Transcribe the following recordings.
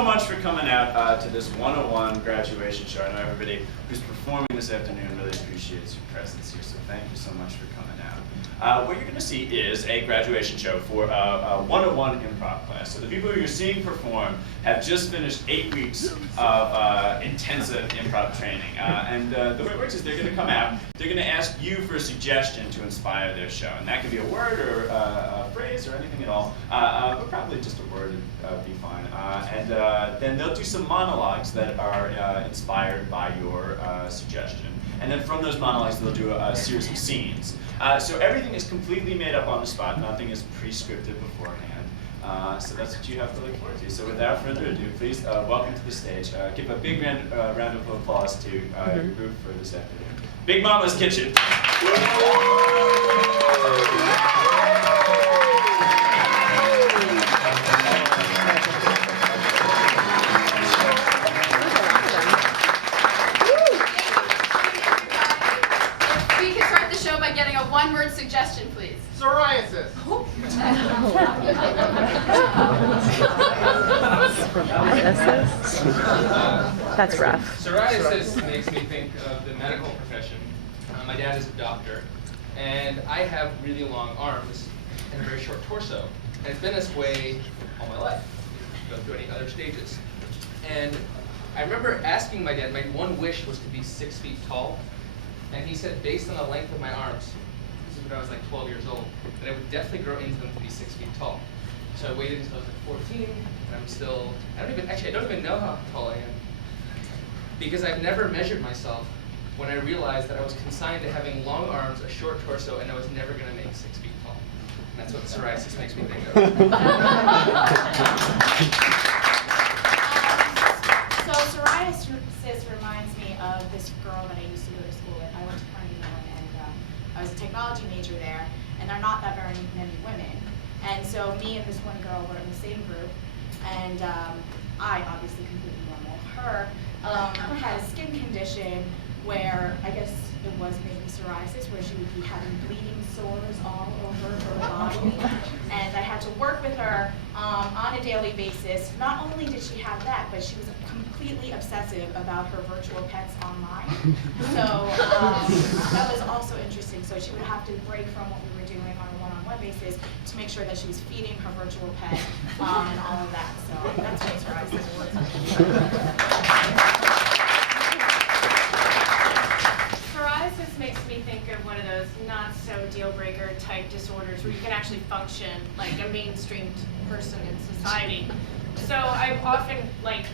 so much for coming out to this 101 graduation show. I know everybody who's performing this afternoon really appreciates your presence here, so thank you so much for coming out. What you're going to see is a graduation show for a 101 improv class. So the people who you're seeing perform have just finished 8 weeks of intensive improv training. And the way it works is they're going to come out, they're going to ask you for a suggestion to inspire their show. And that could be a word or a phrase or anything at all, but probably just a word would be fine. And then they'll do some monologues that are inspired by your suggestion. And then from those monologues, they'll do a series of scenes. So everything is completely made up on the spot. Nothing is pre-scripted beforehand. So that's what you have to look forward to. So without further ado, please welcome to the stage. Give a big round of applause to your group for this afternoon. Big Mama's Kitchen. One-word suggestion, please. Psoriasis. That's rough. Psoriasis makes me think of the medical profession. My dad is a doctor, and I have really long arms and a very short torso. And it's been this way all my life. Go through any other stages. And I remember asking my dad, my one wish was to be 6 feet tall. And he said, based on the length of my arms, when I was like 12 years old, that I would definitely grow into them to be 6 feet tall. So I waited until I was like 14, and I'm still, I don't even know how tall I am. Because I've never measured myself when I realized that I was consigned to having long arms, a short torso, and I was never going to make 6 feet tall. And that's what psoriasis makes me think of. So psoriasis reminds me of this girl that I used to go to school with. I went to Carnegie Mellon, and I was a technology major there, and there are not that very many women. And so me and this one girl were in the same group, and I, obviously completely normal, her had a skin condition where I guess it was maybe psoriasis, where she would be having bleeding sores all over her body. And I had to work with her on a daily basis. Not only did she have that, but she was completely obsessive about her virtual pets online. So that was also interesting. So she would have to break from what we were doing on a one-on-one basis to make sure that she was feeding her virtual pet and all of that. So that's what psoriasis was. Psoriasis makes me think of one of those not so deal breaker type disorders where you can actually function like a mainstream person in society. So I'm often plagued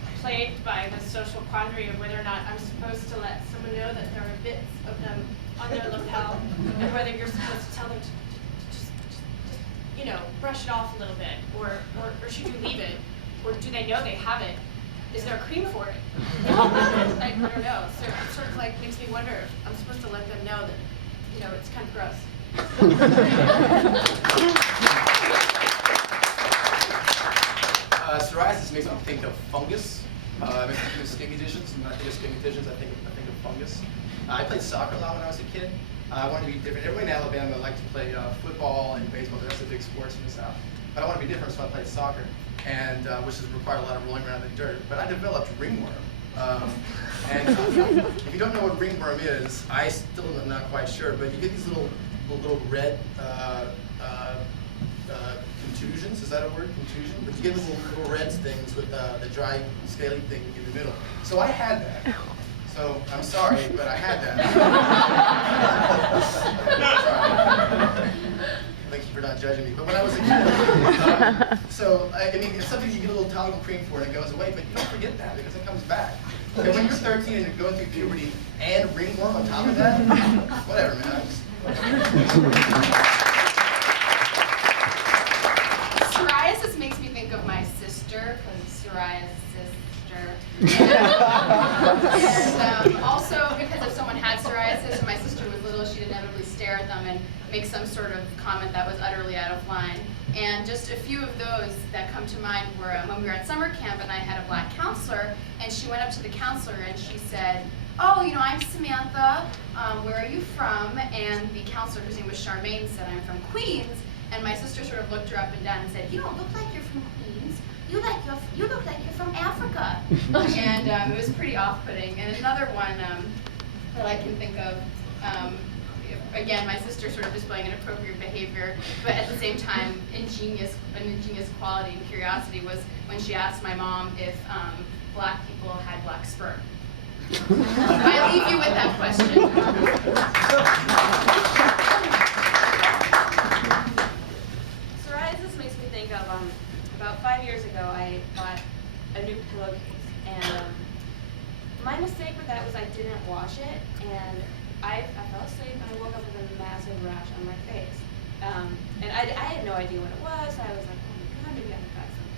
by the social quandary of whether or not I'm supposed to let someone know that there are bits of them on their lapel, and whether you're supposed to tell them to just brush it off a little bit, or should you leave it, or do they know they have it? Is there a cream for it? I don't know. So it sort of makes me wonder if I'm supposed to let them know that, it's kind of gross. Psoriasis makes me think of fungus. It makes me think of skin conditions. And when I think of skin conditions, I think of fungus. I played soccer a lot when I was a kid. I wanted to be different. Everybody in Alabama liked to play football and baseball. That's the big sports in the South. But I wanted to be different, so I played soccer, and which required a lot of rolling around in the dirt. But I developed ringworm. And if you don't know what ringworm is, I still am not quite sure. But you get these little red contusions. Is that a word? Contusion? But you get these little red things with the dry, scaly thing in the middle. So I had that. So I'm sorry, but I had that. Thank you for not judging me. But when I was a kid, it's something you get a little topical cream for and it goes away, but you don't forget that because it comes back. And when you're 13 and you're going through puberty and ringworm on top of that, whatever, man. Psoriasis makes me think of my sister, because psoriasis and also because if someone had psoriasis and my sister was little, she'd inevitably stare at them and make some sort of comment that was utterly out of line. And just a few of those that come to mind were when we were at summer camp and I had a black counselor, and she went up to the counselor and she said, "Oh, I'm Samantha, where are you from?" And the counselor, whose name was Charmaine, said, "I'm from Queens." And my sister sort of looked her up and down and said, "You don't look like you're from Queens. You look like you're from Africa." And it was pretty off-putting. And another one that I can think of, again, my sister sort of displaying inappropriate behavior, but at the same time, an ingenious quality and curiosity, was when she asked my mom if black people had black sperm. I leave you with that question. Psoriasis makes me think of about 5 years ago I bought a new pillowcase, and my mistake with that was I didn't wash it, and I fell asleep and I woke up with a massive rash on my face. And I had no idea what it was. I was like, oh my god, maybe I got some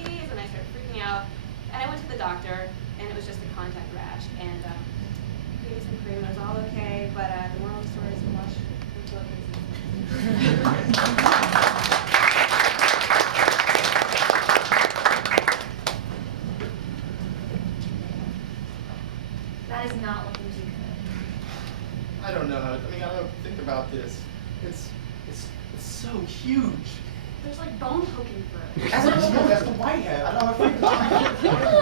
disease, and I started freaking out. And I went to the doctor, and it was just a contact rash, and gave me some cream, and it was all okay. But the moral of the story is to wash your pillowcases. That is not looking too good. I don't know. I mean, I don't think about this. It's so huge. There's like bone poking through it. That's the whitehead. I don't know if I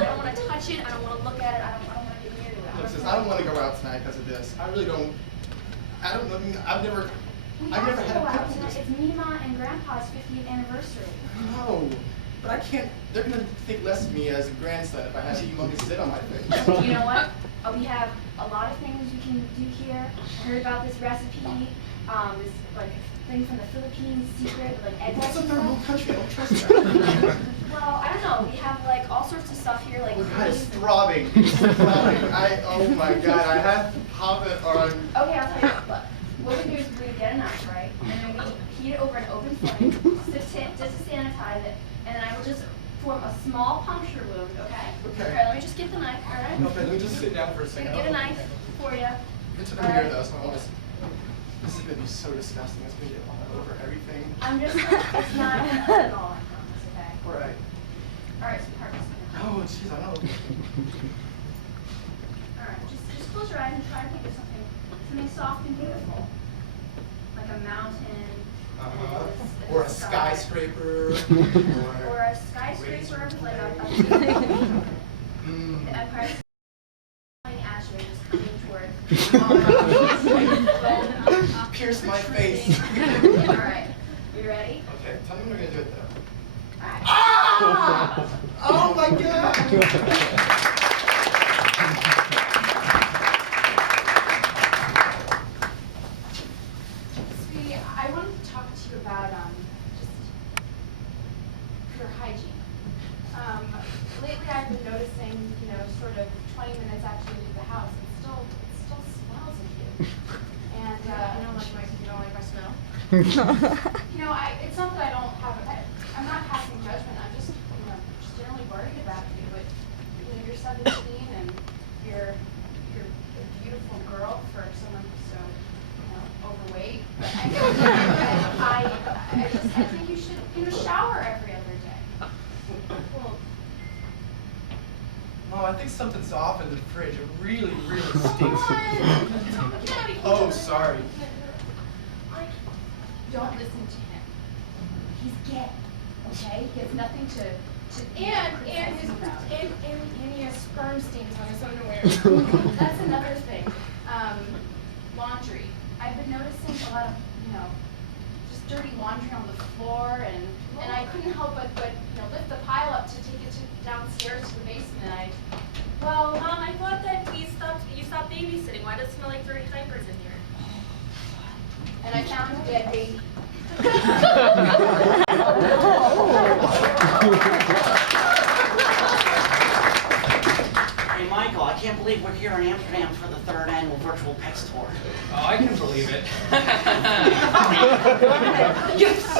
don't want to touch it. I don't want to look at it. I don't want to get near to it. Look, sis, I don't want to go out tonight because of this. I really don't. I don't know. I mean, I've never We had have to a go out pimple. tonight. It's Mima and Grandpa's 50th anniversary. No, but I can't. They're gonna think less of me as a grandson if I have a humongous zit on my face. You know what? We have a lot of things you can do here. I heard about this recipe. This like thing from the Philippines, secret, like egg That's a whites and third world stuff. country. I don't trust that. Well, I don't know. We have like all sorts of stuff here, like. Oh, God, it's throbbing. It's throbbing. Oh my God, I have to pop it on. Okay, I'll tell you what. Look, what we do is we get a knife, right? And then we heat it over an open flame, just to sanitize it, and then I will just form a small puncture wound, okay? Okay. All right, let me just get the knife, all right? Okay, let me just sit down for a I'm second. gonna get a knife for you. It's over here though, so I want to. This is gonna be so disgusting. It's gonna get all over everything. I'm just, it's not at all, I promise, okay? All right. All right, so part Oh, jeez, I know. All right, just close your eyes and try to think of something soft and beautiful. Like a mountain. Or a skyscraper. Or a skyscraper, like a the Empire State asteroid just coming toward. Pierce my face. All right, you ready? Okay, tell me when we're gonna do it though. All right. Ah! Oh my God! Sweetie, I wanted to talk to you about just your hygiene. Lately, I've been noticing, sort of 20 minutes after you leave the house, it still smells of you. And you don't like my smell? It's not that I don't have I'm not passing judgment. I'm just generally worried about you. But you're 17 and you're a beautiful girl for someone who's so overweight. But I think you should shower every other day. Well, Oh, I think something's off in the fridge. It really, really come stinks. on. Get out of here. Oh, sorry. Don't listen to him. He's gay. Okay? He has nothing to And criticize about. he has sperm stains on his underwear. That's another thing. Laundry. I've been noticing a lot of, just dirty laundry on the floor, and I couldn't help but lift the pile up to take it downstairs to the basement. Well, Mom, I thought that you stopped babysitting. Why does it smell like dirty diapers in here? And I found a dead baby. Hey, Michael, I can't believe we're here in Amsterdam for the 3rd annual virtual PEX tour. Oh, I can believe it. Yes!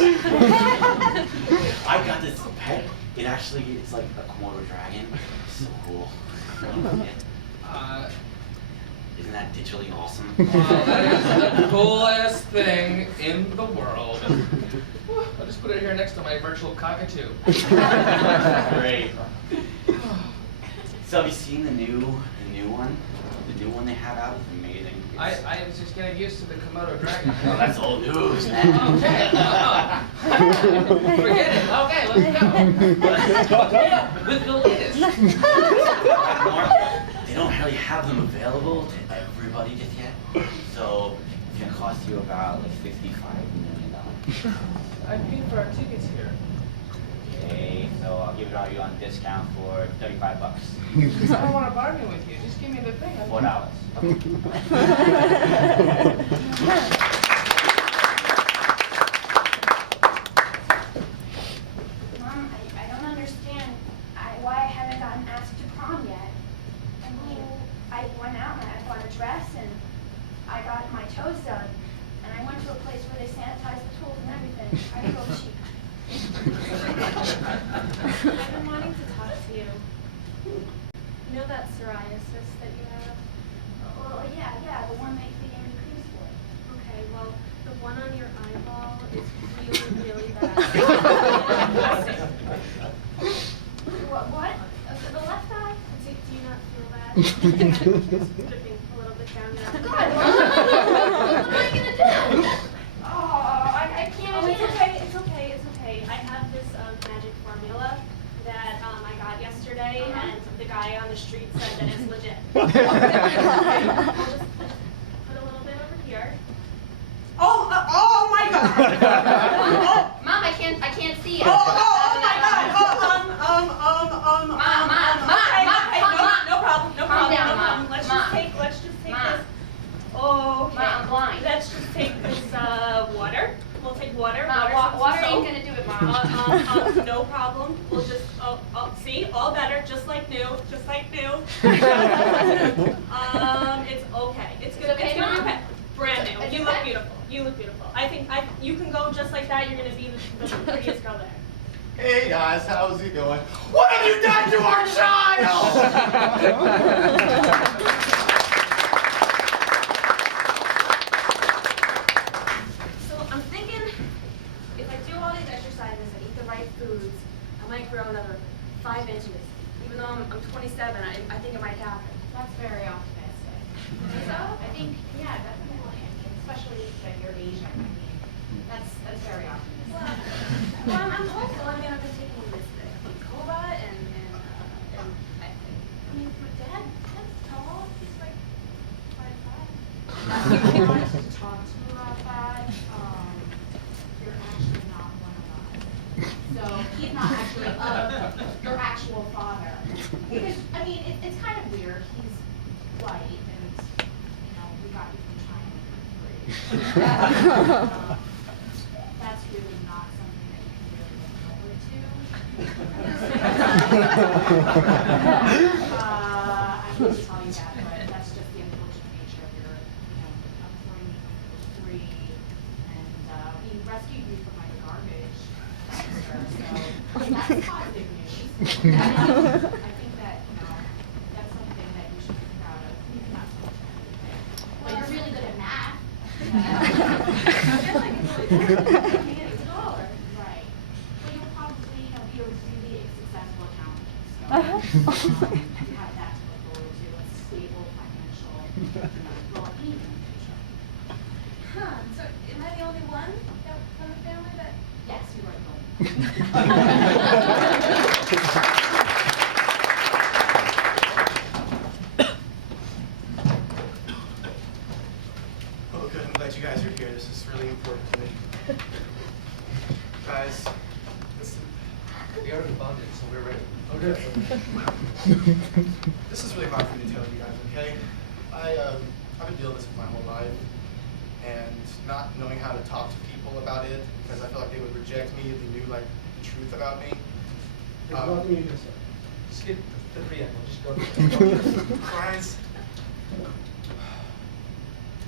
I got this pet. It's like a Komodo dragon. So cool. Isn't that digitally awesome? That is the coolest thing in the world. I'll just put it here next to my virtual cockatoo. Great. So have you seen the new one? The new one they have out is amazing. I was just getting used to the Komodo dragon. Oh, that's old news, man. Okay. Forget it. Okay, let's go. Yeah, with the latest. They don't really have them available to everybody just yet. So it's gonna cost you about like $65 million. I paid for our tickets here. Okay, so I'll give it all you on discount for $35. I don't want to bargain with you. Just give me the thing. $4. Mom, I don't understand why I haven't gotten asked to prom yet. I mean, I went out and I bought a dress and I got my toes done. And I went to a place where they sanitize the tools and everything. I feel cheap. I've been wanting to talk to you. You know that psoriasis that you have? Well, yeah, the one they gave me creams for. Okay, well, the one on your eyeball is really, really bad. What? The left eye? Do you not feel that? It's dripping a little bit down your God, what am I gonna do? Oh, I can't. Oh, it's okay, it's okay, it's okay. I have this magic formula that I got yesterday, and the guy on the street said that it's legit. I'll just put a little bit over here. Oh my God! Mom, I can't see it. Oh my God! No problem. Calm down, Mom. Let's Mom. just take Mom. this. Oh, okay. Mom, I'm blind. Let's just take this water. We'll take water. Mom, water ain't gonna do it, Mom. No problem. We'll just see, all better, just like new. It's okay. It's okay, gonna be Mom? okay. Brand new. It's You okay? look beautiful. You look beautiful. I think you can go just like that. You're gonna be the prettiest girl there. Hey guys, how's it going? What have you done to our child? So I'm thinking, if I do all these exercises and eat the right foods, I might grow another 5 inches. Even though I'm 27, I think it might happen. That's very optimistic. So I think, yeah, definitely. I mean, especially that you're Asian. I mean, that's very optimistic. Well, I'm hopeful. I mean, I've been taking this Cobra and I mean, my dad's tall. He's like 5'5". I wanted to talk to you about that. You're actually not one of us. So he's not actually your actual father. Because, I mean, it's kind of weird. He's white and, we got you from China for free. That's really not something that you can really look forward to. I hate to tell you that, but that's just the unfortunate nature of your, upbringing when you were 3. And we rescued you from like garbage, so that's positive news. I think that, that's something that you should be proud of. Not so much anything. But you're really good at math. I guess I can really be taller. Right. But you'll probably, be a really successful accountant. So you have that to look forward to, a stable financial well-being in the future. Huh. So am I the only one from the family that? Yes, you are the only one. Oh, good. I'm glad you guys are here. This is really important to me. Guys, listen. We already bonded, so we're ready. Okay. This is really hard for me to tell you guys, okay? I've been dealing with this my whole life, and not knowing how to talk to people about it, because I feel like they would reject me if they knew, the truth about me. Skip the preamble. Just go. Guys,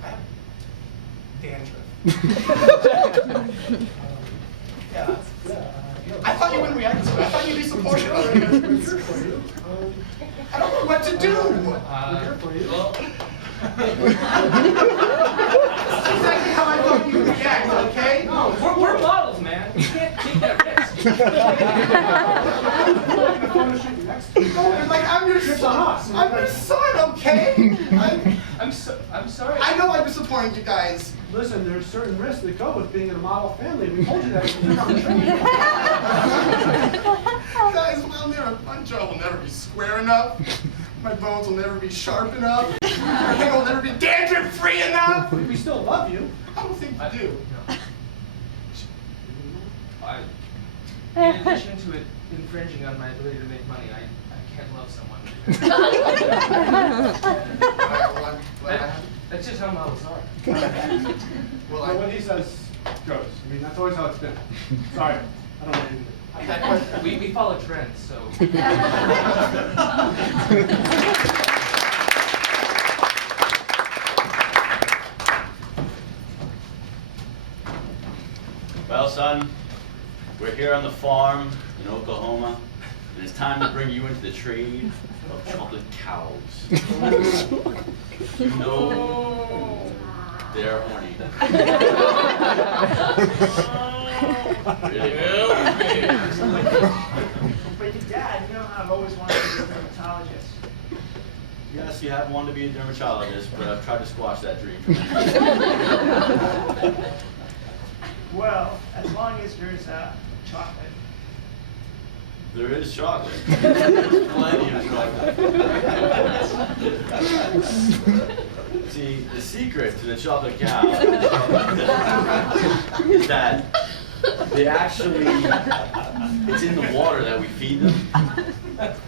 I have dandruff. Yeah. I thought you wouldn't react this way. I thought you'd be supportive of it. I don't know what to do. Well, That's exactly how I thought you'd react, okay? no, we're models, man. We can't take that risk. I'm your son, okay? I'm sorry. I know disappointed you guys. Listen, there's certain risks that go with being in a model family. We told you that when you were on the train. Guys, well, my jaw will never be square enough. My bones will never be sharp enough. My hair will never be dandruff-free enough. We still love you. I don't think you do. In addition to it infringing on my ability to make money, I can't love someone. That's just how models are. Well, what he says goes. I mean, that's always how it's been. Sorry, I don't know anything. We follow trends, so. Well, son, we're here on the farm in Oklahoma, and it's time to bring you into the trade of chocolate cows. You know they're horny. Really? But your dad, you know, I've always wanted to be a dermatologist. Yes, you have wanted to be a dermatologist, but I've tried to squash that dream for many. Well, as long as there's chocolate. There is chocolate. There's plenty of chocolate. See, the secret to the chocolate cow is that they actually, it's in the water that we feed them.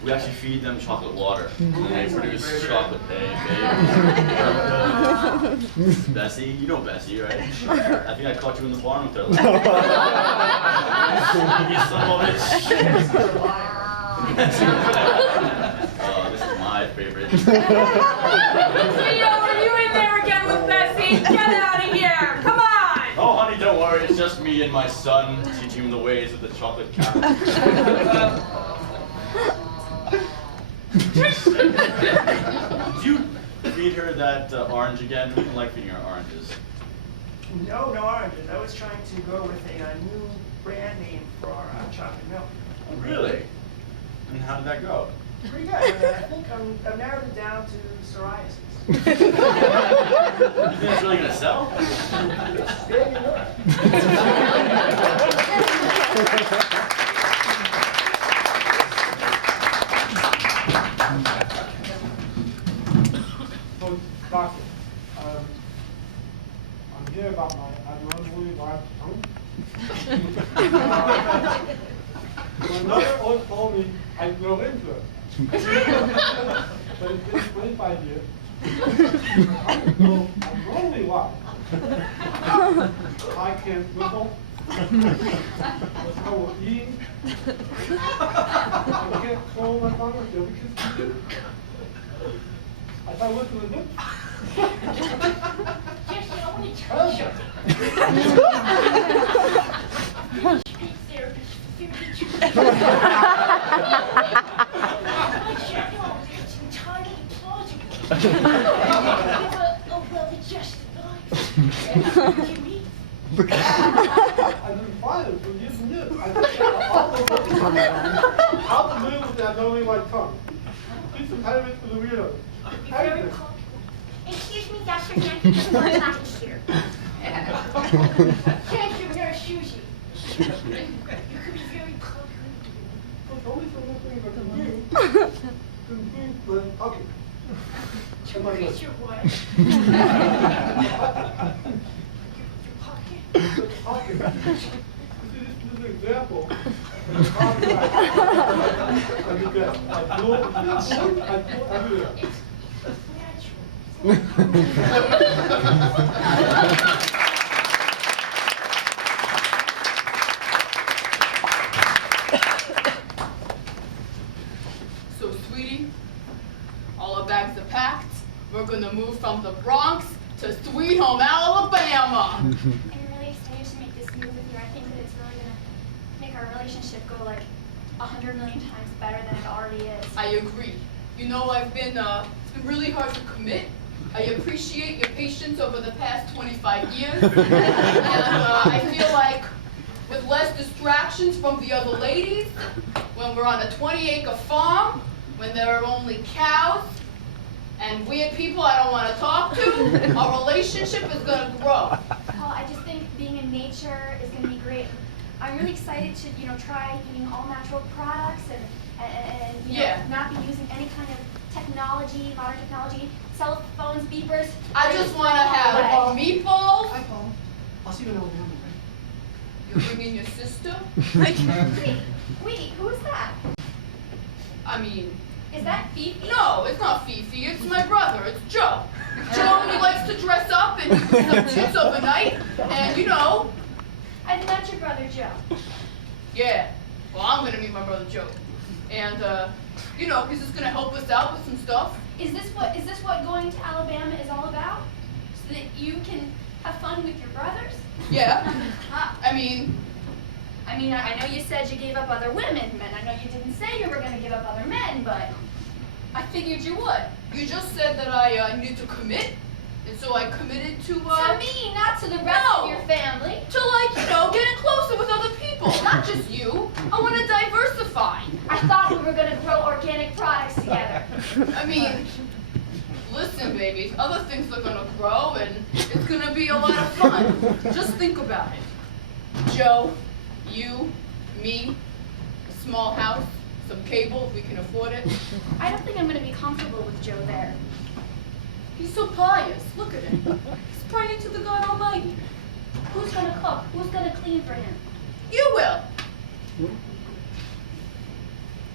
We actually feed them chocolate water, and they produce chocolate baby. Bessie, you know Bessie, right? I think I caught you in the barn with her last You son of a bitch. Oh, this is my favorite. Leo, are you in there again with Bessie? Get out of here! Come on! Oh, honey, don't worry. It's just me and my son teaching him the ways of the chocolate cow. Did you feed her that orange again? We don't like feeding her oranges. No oranges. I was trying to go with a new brand name for chocolate milk. Oh, really? And how did that go? Pretty good. I think I've narrowed it down to psoriasis. You think it's really going to sell? It's big in Europe. So, doctor, I'm here about my abnormally large tongue. My mother always told me I'd grow into it. But it's been 25 years. I'm only wide. I can wiggle. Let's go with eating. I can't control my tongue until because if I look to the lip. Jesse, I want to tell you something. Speech therapist for 52 years. It's entirely plausible. You have a well-adjusted life. You mean? I've been fired for years and years. How to live with that lonely white tongue. It's impediment for the weirdos. Be very popular. Excuse me, Dr. Yankee, the one's not here. Thank you, Nurse Susie. You could be very popular. It's only for nothing but okay. To increase your what? Your pocket? Okay. This is an example. So, sweetie, all our bags are packed. We're gonna move from the Bronx to Sweet Home, Alabama. I'm really excited to make this move with you. I think that it's really gonna make our relationship go like 100 million times better than it already is. I agree. You know, it's been really hard to commit. I appreciate your patience over the past 25 years. And I feel like with less distractions from the other ladies, when we're on a 20-acre farm, when there are only cows and weird people I don't want to talk to, our relationship is going to grow. Well, I just think being in nature is going to be great. I'm really excited to, try eating all natural products and not be using any kind of technology, modern technology, cell phones, beepers. I just want to have meatballs. Hi, Paul. I'll see you in Alabama, You're bringing your sister? Wait, who's that? I mean, Is that Fifi? no, it's not Fifi. It's my brother. It's Joe. Joe, he likes to dress up and he puts some tits overnight. And I think that's your brother Joe. yeah. Well, I'm going to meet my brother Joe. And, he's just going to help us out with some stuff. Is this what going to Alabama is all about? So that you can have fun with your brothers? Yeah. I mean, I know you said you gave up other women, and I know you didn't say you were going to give up other men, but I figured you would. You just said that I need to commit. And so I committed to, to me, not to the rest of your family. to, getting closer with other people. Not just you. I want to diversify. I thought we were going to grow organic products together. I mean, listen, babies, other things are going to grow, and it's going to be a lot of fun. Just think about it. Joe, you, me, a small house, some cable if we can afford it. I don't think I'm going to be comfortable with Joe there. He's so pious. Look at him. He's praying to the God Almighty. Who's going to cook? Who's going to clean for him? You will.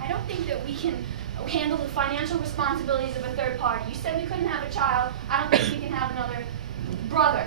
I don't think that we can handle the financial responsibilities of a third party. You said we couldn't have a child. I don't think we can have another brother.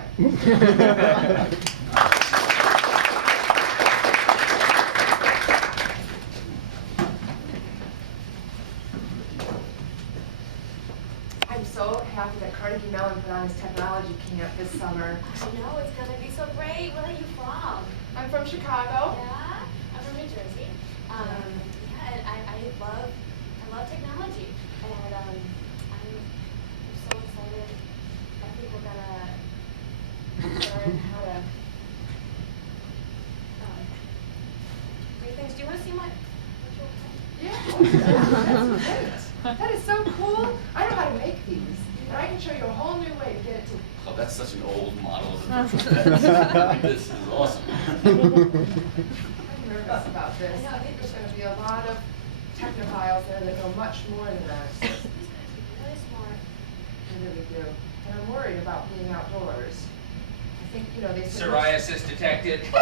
I'm so happy that Carnegie Mellon put on his technology camp this summer. I know, it's gonna be so great. Where are you from? I'm from Chicago. Yeah, I'm from New Jersey. Yeah, and I love technology, and I'm so excited. I think we're gonna learn how to do things. Do you want to see my virtual Yeah. That is so cool. I know how to make these, and I can show you a whole new way to get it to. Oh, that's such an old model of a virtual pet. This is awesome. I'm nervous about this. I think there's going to be a lot of technophiles there that know much more than us. These guys are really smart. I really do. And I'm worried about being outdoors. I think, they said. Psoriasis detected. I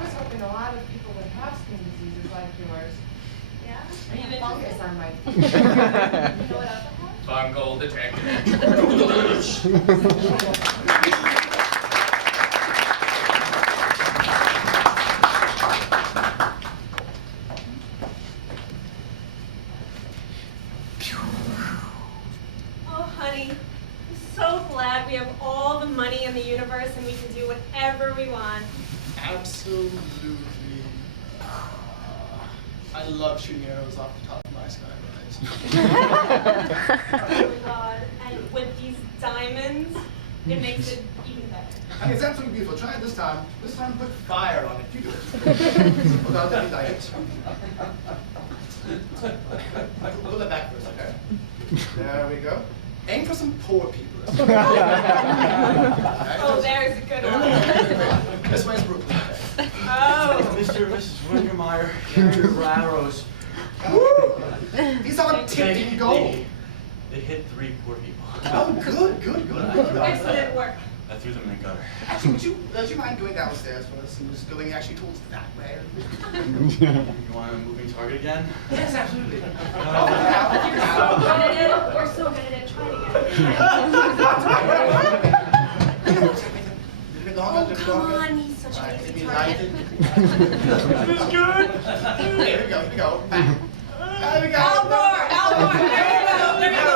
was hoping a lot of people would have skin diseases like yours. Yeah? I have fungus on my feet. You know what else I have? Fungal detected. Oh, honey, I'm so glad we have all the money in the universe and we can do whatever we want. Absolutely. I love shooting arrows off the top of my skyrise. Oh my god, and with these diamonds, it makes it even better. I mean, it's absolutely beautiful. Try it this time. This time put fire on it. You do it. Without any diet. Pull that back for us, okay? There we go. Aim for some poor people. Oh, there's a good one. This one's Brooklyn. Oh. Mr. and Mrs. Wintermeyer, here are your arrows. These aren't tipped in gold. They hit 3 poor people. Oh, good. Excellent work. I threw them in the gutter. Actually, would you mind going downstairs for us and just going actually towards that way? You want a moving target again? Yes, absolutely. You're so good at it. Try it again. Oh, come on, he's such an easy target. This is good. Here we go. Back. There we go. Elmore. There we go.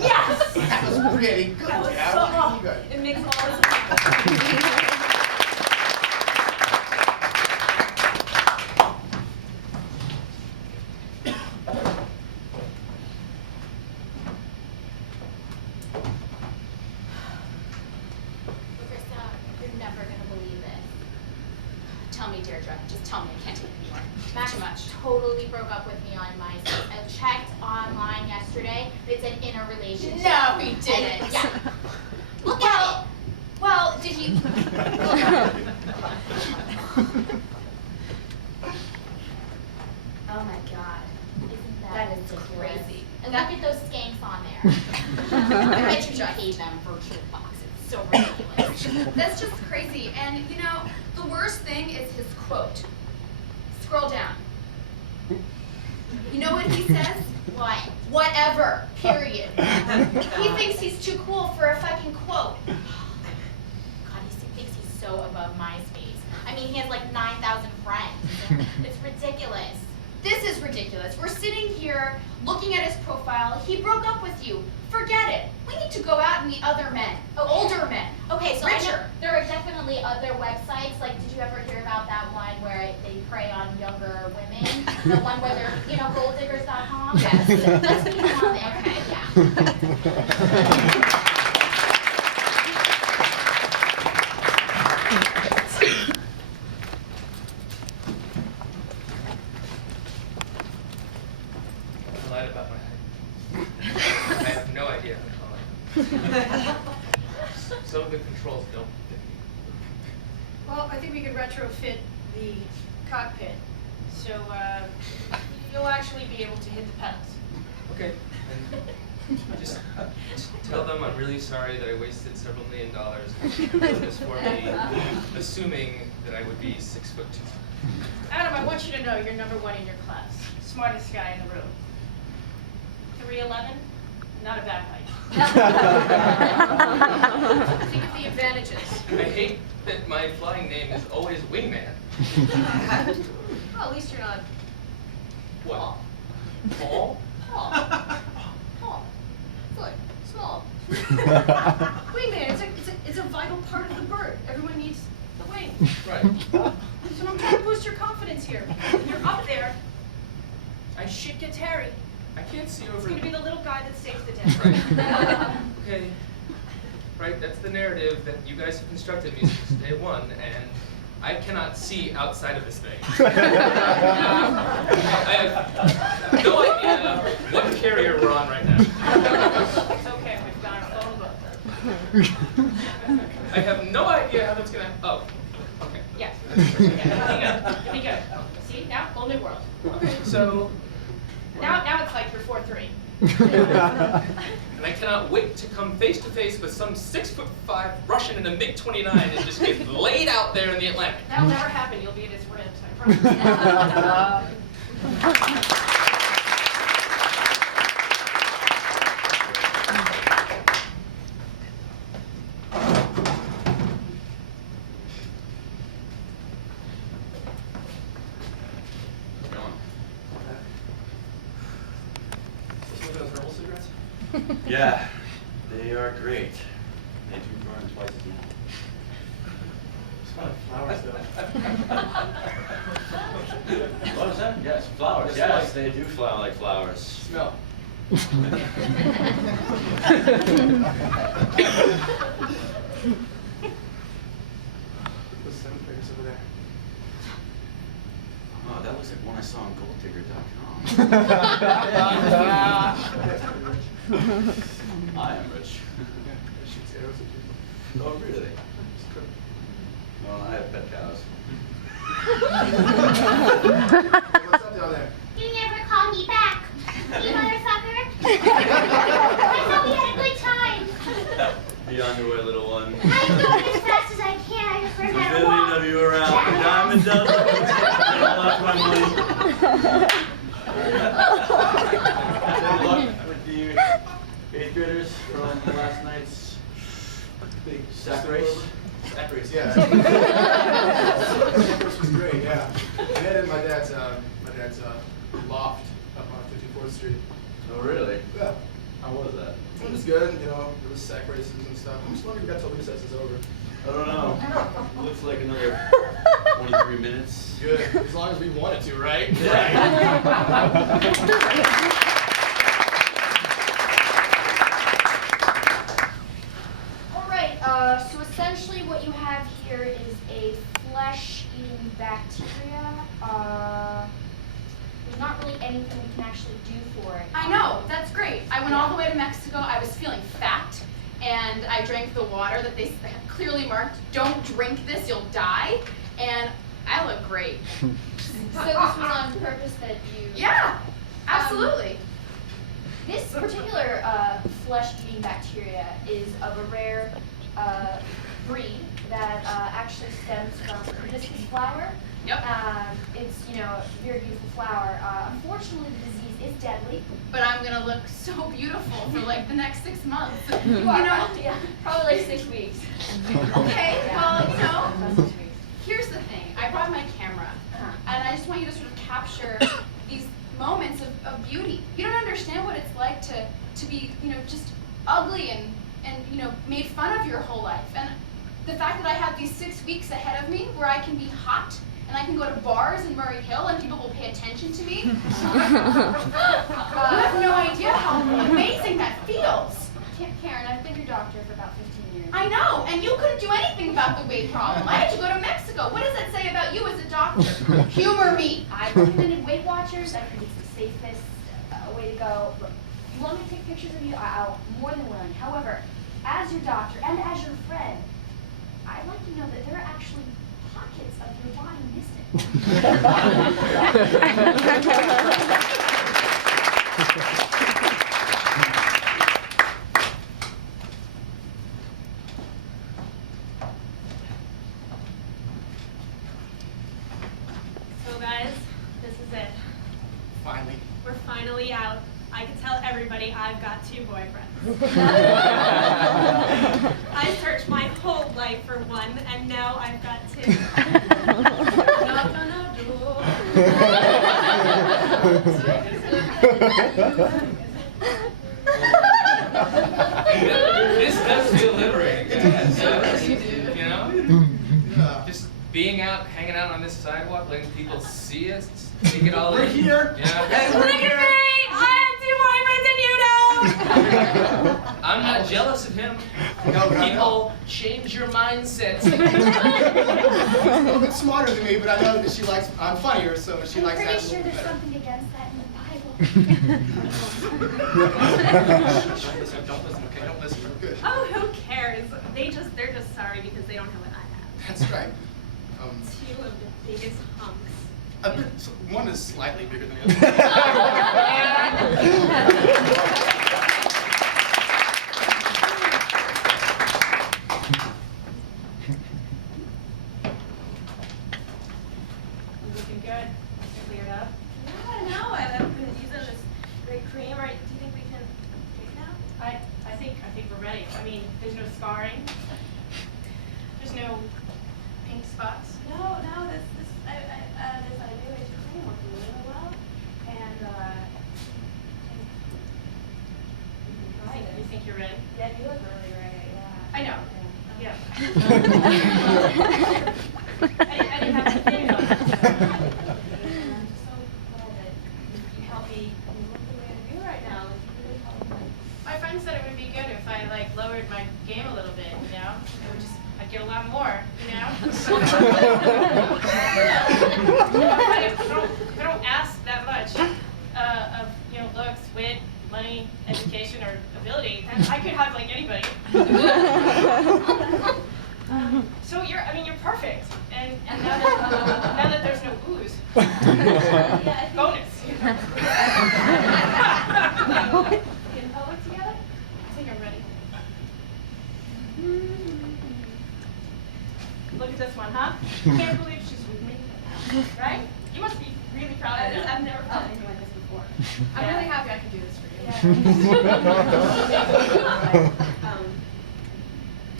Yes! That was really good. That was Yeah, so really good. It makes all the difference. tell me I can't take it anymore. Max Too much. totally broke up with me on MySpace. I checked online yesterday. It said in a relationship. No, he didn't. Yeah. Look at it. Well, did he? Oh my God. Isn't That is ridiculous? crazy. And look at those skanks on there. I bet you paid them virtual boxes. So ridiculous. That's just crazy. And you know, the worst thing is his quote. Scroll down. You know what he says? What? Whatever. Period. He thinks he's too cool for a fucking quote. God, he thinks he's so above MySpace. I mean, he has like 9,000 friends. It's ridiculous. This is ridiculous. We're sitting here looking at his profile. He broke up with you. Forget it. We need to go out and meet other men, older men. Okay, so I know richer. there are definitely other websites. Like, did you ever hear about that one where they prey on younger women? The one where they're, golddiggers.com? Yes. Let's meet him on there. Okay, yeah. I lied about my height. I have no idea how tall I am. Some of the controls don't fit me. Well, I think we could retrofit the cockpit, so you'll actually be able to hit the pedals. Okay. And just tell them I'm really sorry that I wasted several $1 million doing this for me, assuming that I would be 6'2". Adam, I want you to know you're #1 in your class. Smartest guy in the room. 3'11", not a bad height. Think of the advantages. I hate that my flying name is always Wingman. Well, at least you're not What? Paul? Paul. Paul. Good. Small. Wingman, it's a vital part of the bird. Everyone needs the wing. Right. So I'm trying to boost your confidence here. When you're up there, shit gets hairy. I can't see It's over. gonna be the little guy that saves the day. Right. Okay. Right, that's the narrative that you guys have constructed me since day one, and I cannot see outside of this thing. I have no idea what carrier we're on right now. It's okay, we've got our phone book. I have no idea how that's gonna. Oh, okay. Yes. Yeah, you'll be good. See, now, whole new world. Okay, so. Now it's like you're 4'3". And I cannot wait to come face to face with some 6'5" Russian in a MiG-29 and just get laid out there in the Atlantic. That'll never happen. You'll be at his ribs, I promise. Yeah, they are great. They do burn twice as much. Smell like flowers, though. What was that? Yes, flowers. Yes, they do flower like flowers. Smell. Those 7th graders over there. Oh, that looks like one I saw on golddigger.com. I am rich. Shoots arrows at people. Oh, really? Well, I have pet cows. What's up down there? You never call me back. You motherfucker. I thought we had a good time. Be on your way, little one. I'm going as fast as I can. I just learned how to Billy walk. W around. Diamond dozen. I lost my money. Good luck with the 8th graders from last night's Big sack race. Sack race, yeah. Sack race was great, yeah. I met at my dad's loft up on 54th Street. Oh, really? Yeah. How was that? It was good, there was sack races and stuff. I'm just wondering if you got till recess is over. I don't know. It looks like another 23 minutes. Good, as long as we wanted to, right? All right, so essentially what you have here is a flesh-eating bacteria actually do for it. I know, that's great. I went all the way to Mexico. I was feeling fat, and I drank the water that they clearly marked, don't drink this, you'll die, and I look great. So this was on purpose that you... Yeah, absolutely. This particular flesh-eating bacteria is of a rare breed that actually stems from hibiscus flower. Yep. It's, you know, a very beautiful flower. Unfortunately, the disease is deadly. But I'm gonna look so beautiful for like the next 6 months. You You are, know? yeah, probably like 6 weeks. Okay, well, you know, About 6 weeks. here's the thing. I brought my camera, and I just want you to sort of capture these moments of beauty. You don't understand what it's like to be, you know, just ugly and you know, made fun of your whole life. And the fact that I have these 6 weeks ahead of me where I can be hot and I can go to bars in Murray Hill and people will pay attention to me. You have no idea how amazing that feels. Karen, I've been your doctor for about 15 years. I know, and you couldn't do anything about the weight problem. I had to go to Mexico. What does that say about you as a doctor? Humor me. I recommended Weight Watchers. I think it's the safest way to go. Look, if you want me to take pictures of you, I'll more than willing. However, as your doctor and as your friend, I'd like to know that there are actually pockets of your body missing. So guys, this is it. Finally. We're finally out. I can tell everybody I've got 2 boyfriends. I searched my whole life for one, and now I've got 2. Knock on our door. This does feel liberating, guys. You know? Just being out, hanging out on this sidewalk, letting people see us, take it all in. We're here. Yeah. Look at me! I have 2 boyfriends and you don't! I'm not jealous of him. No, People, change your mindset. She's a little bit smarter than me, but I know that she likes, I'm funnier, so she likes I'm that a pretty sure little there's bit better. something against that in the Don't listen, okay? Don't listen. We're good. Oh, who cares? They're just sorry because they don't have what I have. That's right. 2 of the biggest hunks. One is slightly bigger than the other. Looking good. Cleared up. No, I've been using this great cream. Right? Do you think we can take it now? I think we're ready. I mean, there's no scarring. There's no pink spots. No, this ideation cream working really well, and Right. You think you're ready? yeah, you look really great. Yeah. I know. Yeah. I didn't have to think about that. And I'm just so glad that you helped me look the way I do right now. Like, you really helped me. My friend said it would be good if I like lowered my game a little bit, you know? I'd get a lot more, you know? If I don't ask that much of, you know, looks, wit, money, education, or ability, then I could have like anybody. So you're perfect. And now that there's no ooze, bonus. In public together? I think I'm ready. Look at this one, huh? Can't believe she's with me. Right? You must be really proud of me. I've never felt anything like this before. I'm really happy I can do this for you.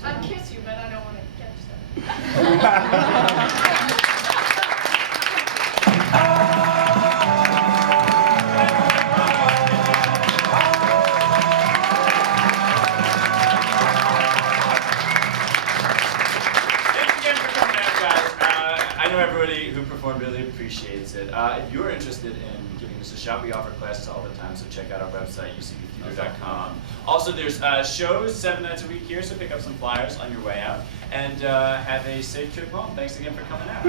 I'd kiss you, but I don't want to catch that. Everybody who performed really appreciates it. If you're interested in giving this a shot, we offer classes all the time, so check out our website, ucbtheater.com. Also, there's shows 7 nights a week here, so pick up some flyers on your way out. And have a safe trip home. Thanks again for coming out.